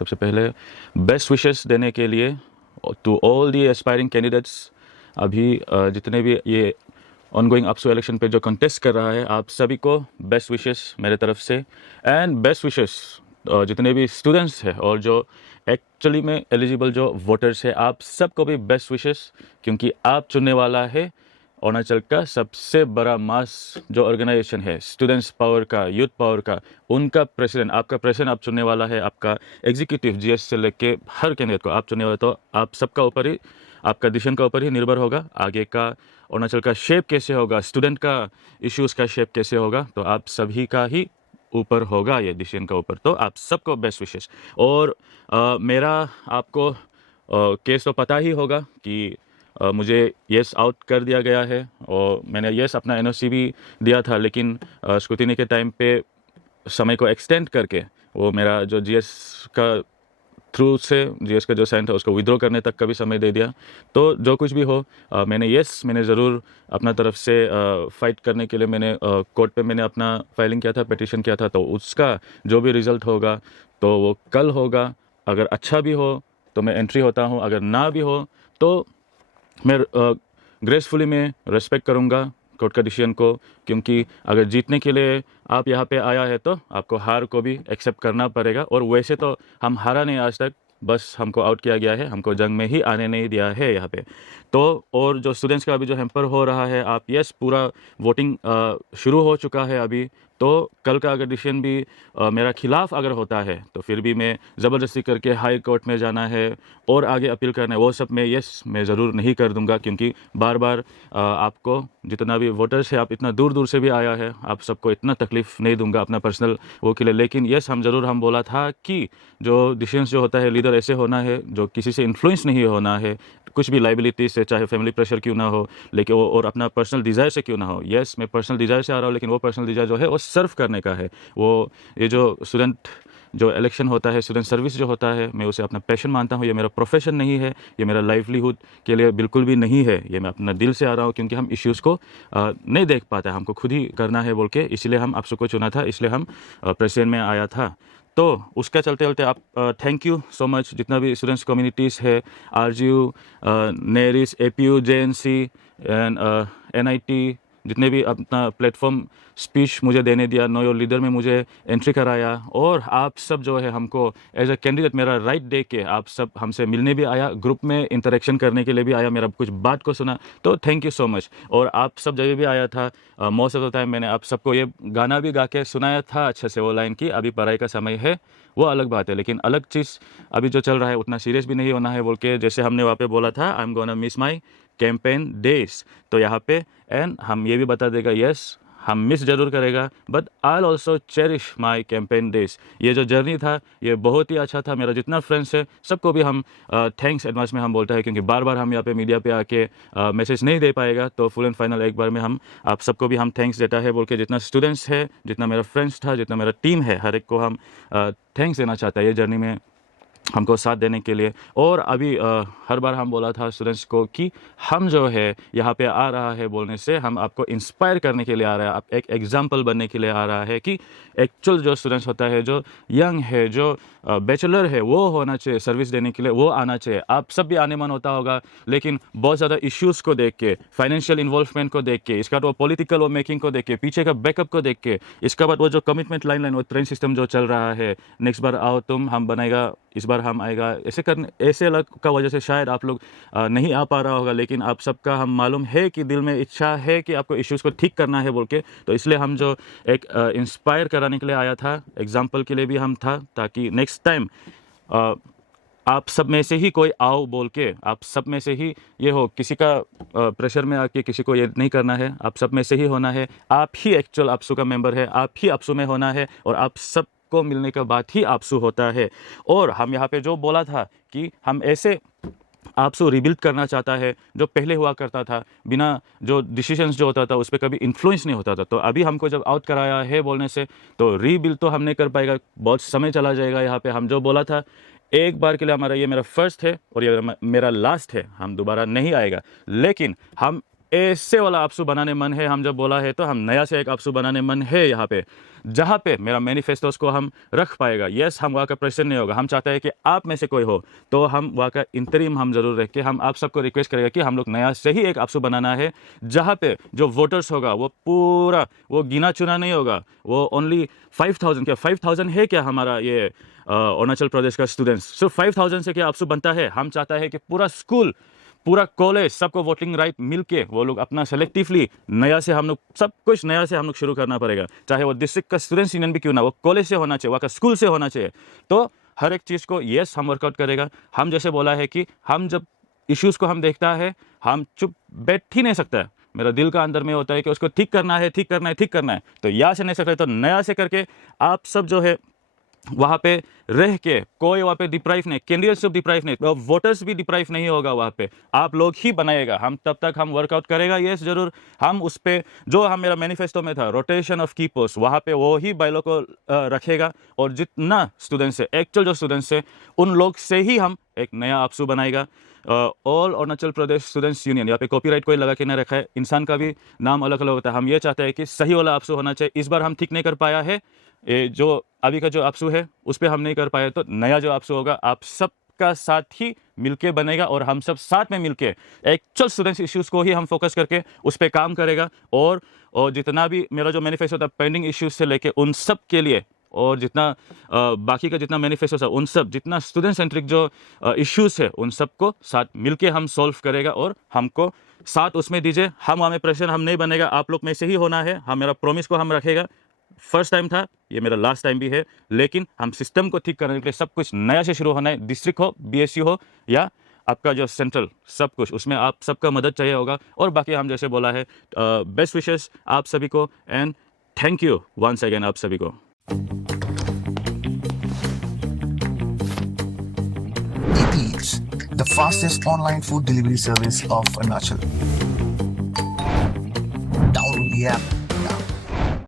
सबसे पहले best wishes देने के लिए to all the aspiring candidates, अभी जितने भी ये ऑनगोइंग अपसू इलेक्शन पे जो कंटेस्ट कर रहा है, आप सभी को बेस्ट विशेस मेरे तरफ से। एंड बेस्ट विशेस जितने भी स्टूडेंट्स हैं और जो एक्चुअली में एलिजिबल जो वोटर्स है, आप सबको भी बेस्ट विशेस, क्योंकि आप चुनने वाला है अरुणाचल का सबसे बड़ा मास जो ऑर्गेनाइजेशन है स्टूडेंट्स पावर का, यूथ पावर का, उनका प्रेसिडेंट, आपका प्रेसिडेंट आप चुनने वाला है। आपका एग्जीक्यूटिव जीएस से लेके हर कैंडिडेट को आप चुनने वाले, तो आप सबका ऊपर ही, आपका डिसीजन का ऊपर ही निर्भर होगा आगे का अरुणाचल का शेप कैसे होगा, स्टूडेंट का इश्यूज़ का शेप कैसे होगा, तो आप सभी का ही ऊपर होगा ये डिसीजन का ऊपर। तो आप सबको बेस्ट विशेस। और मेरा आपको केस तो पता ही होगा कि मुझे येस आउट कर दिया गया है, और मैंने येस अपना एनओसी भी दिया था, लेकिन स्क्रूटिनी के टाइम पे समय को एक्सटेंड करके वो मेरा जो जीएस का थ्रू से जीएस का जो साइन था उसको विड्रॉ करने तक का भी समय दे दिया। तो जो कुछ भी हो, मैंने ज़रूर अपना तरफ से फाइट करने के लिए मैंने कोर्ट पे मैंने अपना फाइलिंग किया था, पिटिशन किया था। तो उसका जो भी रिज़ल्ट होगा तो वो कल होगा। अगर अच्छा भी हो तो मैं एंट्री होता हूँ, अगर ना भी हो तो मैं ग्रेसफुली मैं रेस्पेक्ट करूँगा कोर्ट का डिसीजन को, क्योंकि अगर जीतने के लिए आप यहाँ पे आया है तो आपको हार को भी एक्सेप्ट करना पड़ेगा। और वैसे तो हम हारा नहीं आज तक, बस हमको आउट किया गया है, हमको जंग में ही आने नहीं दिया है यहाँ पे। तो और जो स्टूडेंट्स का अभी जो हैम्पर हो रहा है, आप यस पूरा वोटिंग शुरू हो चुका है अभी। तो कल का अगर डिसीजन भी मेरा खिलाफ अगर होता है तो फिर भी मैं ज़बरदस्ती करके हाई कोर्ट में जाना है और आगे अपील करना है, वो सब मैं ज़रूर नहीं कर दूंगा। क्योंकि बार बार आपको जितना भी वोटर्स है, आप इतना दूर दूर से भी आया है, आप सबको इतना तकलीफ़ नहीं दूंगा अपना पर्सनल वो के लिए। लेकिन हम बोला था कि जो डिसीजन जो होता है लीडर ऐसे होना है जो किसी से इन्फ्लुएंस नहीं होना है, कुछ भी लाइबिलिटी से, चाहे फैमिली प्रेशर क्यों ना हो, लेकिन वो और अपना पर्सनल डिज़ायर से क्यों ना हो। मैं पर्सनल डिज़ायर से आ रहा हूँ, लेकिन वो पर्सनल डिज़ायर जो है वो सर्व करने का है। वो ये जो स्टूडेंट जो इलेक्शन होता है, स्टूडेंट सर्विस जो होता है, मैं उसे अपना पैशन मानता हूँ। ये मेरा प्रोफेशन नहीं है, ये मेरा लाइवलीहुड के लिए बिल्कुल भी नहीं है। ये मैं अपना दिल से आ रहा हूँ, क्योंकि हम इश्यूज़ को नहीं देख पाते, हमको खुद ही करना है बोल के, इसलिए हम आप सबको चुना था, इसलिए हम प्रेसिडेंट में आया था। तो उसका चलते चलते आप थैंक यू सो मच जितना भी स्टूडेंट्स कम्युनिटीज़ है, RGU, NERIST, APU, JNC and NIT, जितने भी अपना प्लेटफॉर्म स्पीच मुझे देने दिया, नो योर लीडर में मुझे एंट्री कराया, और आप सब जो है हमको एज अ कैंडिडेट मेरा राइट दे के आप सब हमसे मिलने भी आया, ग्रुप में इंटरेक्शन करने के लिए भी आया, मेरा कुछ बात को सुना, तो थैंक यू सो मच। और आप सब जगह भी आया था, मोस्ट ऑफ द टाइम मैंने आप सबको ये गाना भी गा के सुनाया था अच्छे से, वो लाइन की अभी पढ़ाई का समय है, वो अलग बात है, लेकिन अलग चीज़ अभी जो चल रहा है उतना सीरियस भी नहीं होना है बोल के, जैसे हमने वहाँ पे बोला था, I am gonna miss my campaign days. तो यहाँ पे एंड हम ये भी बता देगा, यस हम मिस जरूर करेगा, but I also cherish my campaign days. ये जो जर्नी था ये बहुत ही अच्छा था। मेरा जितना फ्रेंड्स है सबको भी हम थैंक्स एडवांस में हम बोलते हैं, क्योंकि बार बार हम यहाँ पे मीडिया पे आके मैसेज नहीं दे पाएगा, तो फुल एंड फाइनल एक बार में हम आप सबको भी हम थैंक्स देता है बोल के, जितना स्टूडेंट्स है, जितना मेरा फ्रेंड्स था, जितना मेरा टीम है, हर एक को हम थैंक्स देना चाहता है ये जर्नी में हमको साथ देने के लिए। और अभी हर बार हम बोला था स्टूडेंट्स को कि हम जो है यहाँ पे आ रहा है बोलने से हम आपको इंस्पायर करने के लिए आ रहा है, आप एक एग्जाम्पल बनने के लिए आ रहा है कि एक्चुअल जो स्टूडेंट्स होता है, जो यंग है, जो बैचलर है, वो होना चाहिए सर्विस देने के लिए, वो आना चाहिए। आप सब भी आने मन होता होगा, लेकिन बहुत ज़्यादा इश्यूज़ को देख के, फाइनेंशियल इन्वॉल्वमेंट को देख के, इसका बाद वो पॉलिटिकल वो मेकिंग को देख के, पीछे का बैकअप को देख के, इसका बाद वो जो कमिटमेंट लाइन वो ट्रेन सिस्टम जो चल रहा है, नेक्स्ट बार आओ तुम, हम बनाएगा, इस बार हम आएगा, ऐसे अलग का वजह से शायद आप लोग नहीं आ पा रहा होगा। लेकिन आप सबका हम मालूम है कि दिल में इच्छा है कि आपको इश्यूज़ को ठीक करना है बोल के, तो इसलिए हम जो एक इंस्पायर कराने के लिए आया था, एग्जाम्पल के लिए भी हम था, ताकि नेक्स्ट टाइम आप सब में से ही कोई आओ बोल के, आप सब में से ही ये हो, किसी का प्रेशर में आके किसी को ये नहीं करना है, आप सब में से ही होना है, आप ही एक्चुअल आपसू का मेंबर है, आप ही आपसू में होना है, और आप सब को मिलने के बाद ही आपसू होता है। और हम यहाँ पे जो बोला था कि हम ऐसे आपसू रिबिल्ड करना चाहता है जो पहले हुआ करता था, बिना जो डिसीजंस जो होता था उस पर कभी इन्फ्लुएंस नहीं होता था। तो अभी हमको जब आउट कराया है बोलने से, तो रीबिल्ड तो हम नहीं कर पाएगा, बहुत समय चला जाएगा। यहाँ पे हम जो बोला था, एक बार के लिए हमारा ये मेरा फर्स्ट है और ये मेरा लास्ट है, हम दोबारा नहीं आएगा। लेकिन हम ऐसे वाला आपसू बनाने मन है। हम जब बोला है तो हम नया से एक आपसू बनाने मन है यहाँ पे, जहाँ पे मेरा मैनिफेस्टोस को हम रख पाएगा। यस, हम वहाँ का प्रेसिडेंट नहीं होगा। हम चाहते हैं कि आप में से कोई हो तो हम वहाँ का इंतरिम हम जरूर रख के हम आप सबको रिक्वेस्ट करेगा कि हम लोग नया से ही एक आपसू बनाना है, जहाँ पे जो वोटर्स होगा वो पूरा वो गिना चुना नहीं होगा। वो ओनली 5000 क्या 5000 है क्या हमारा ये अरुणाचल प्रदेश का स्टूडेंट्स, सिर्फ 5000 से क्या आपसू बनता है। हम चाहता है कि पूरा स्कूल पूरा कॉलेज सबको वोटिंग राइट मिलके वो लोग अपना सेलेक्टिवली नया से हम लोग सब कुछ नया से हम लोग शुरू करना पड़ेगा। चाहे वो डिस्ट्रिक्ट का स्टूडेंट्स यूनियन भी क्यों ना, वो कॉलेज से होना चाहिए, वहाँ का स्कूल से होना चाहिए। तो हर एक चीज़ को यस हम वर्कआउट करेगा। हम जैसे बोला है कि हम जब इश्यूज़ को हम देखता है हम चुप बैठ ही नहीं सकता है। मेरा दिल का अंदर में होता है कि उसको ठीक करना है, ठीक करना है, ठीक करना है। तो या से नहीं सकता है तो नया से करके आप सब जो है वहाँ पे रह के कोई वहाँ पे डिप्राइव नहीं, कैंडिडेट्स सब डिप्राइव नहीं, वोटर्स भी डिप्राइव नहीं होगा। वहाँ पे आप लोग ही बनाएगा। हम तब तक हम वर्कआउट करेगा। यस जरूर हम उस पे जो हम मेरा मैनिफेस्टो में था रोटेशन ऑफ की पोस्ट, वहाँ पे वो ही बाइलो को रखेगा। और जितना स्टूडेंट्स है एक्चुअल जो स्टूडेंट्स है उन लोग से ही हम एक नया आपसू बनाएगा। All Arunachal Pradesh students union, यहाँ पे कॉपीराइट कोई लगा के नहीं रखा है। इंसान का भी नाम अलग अलग होता है। हम ये चाहते हैं कि सही वाला आपसू होना चाहिए। इस बार हम ठीक नहीं कर पाया है, जो अभी का जो आपसू है उस पर हम नहीं कर पाए, तो नया जो आपसू होगा आप सबका साथ ही मिलके बनेगा और हम सब साथ में मिलके एक्चुअल स्टूडेंट्स इश्यूज़ को ही हम फोकस करके उस पर काम करेगा। और जितना भी मेरा जो मैनिफेस्टो था पेंडिंग इश्यूज से लेके उन सब के लिए, और जितना बाकी का जितना मैनिफेस्टो था उन सब जितना स्टूडेंट सेंट्रिक जो इश्यूज़ है उन सबको साथ मिलके हम सॉल्व करेगा। और हमको साथ उसमें दीजिए। हम हमें प्रेशर हम नहीं बनेगा, आप लोग में से ही होना है। हम मेरा प्रॉमिस को हम रखेगा। फर्स्ट टाइम था, ये मेरा लास्ट टाइम भी है, लेकिन हम सिस्टम को ठीक करने के लिए सब कुछ नया से शुरू होना है। डिस्ट्रिक्ट हो, बीएससी हो या आपका जो सेंट्रल, सब कुछ उसमें आप सबका मदद चाहिए होगा। और बाकी हम जैसे बोला है बेस्ट विशेस आप सभी को and thank you once again आप सभी को। Eats, the fastest online food delivery service of Arunachal. Download the app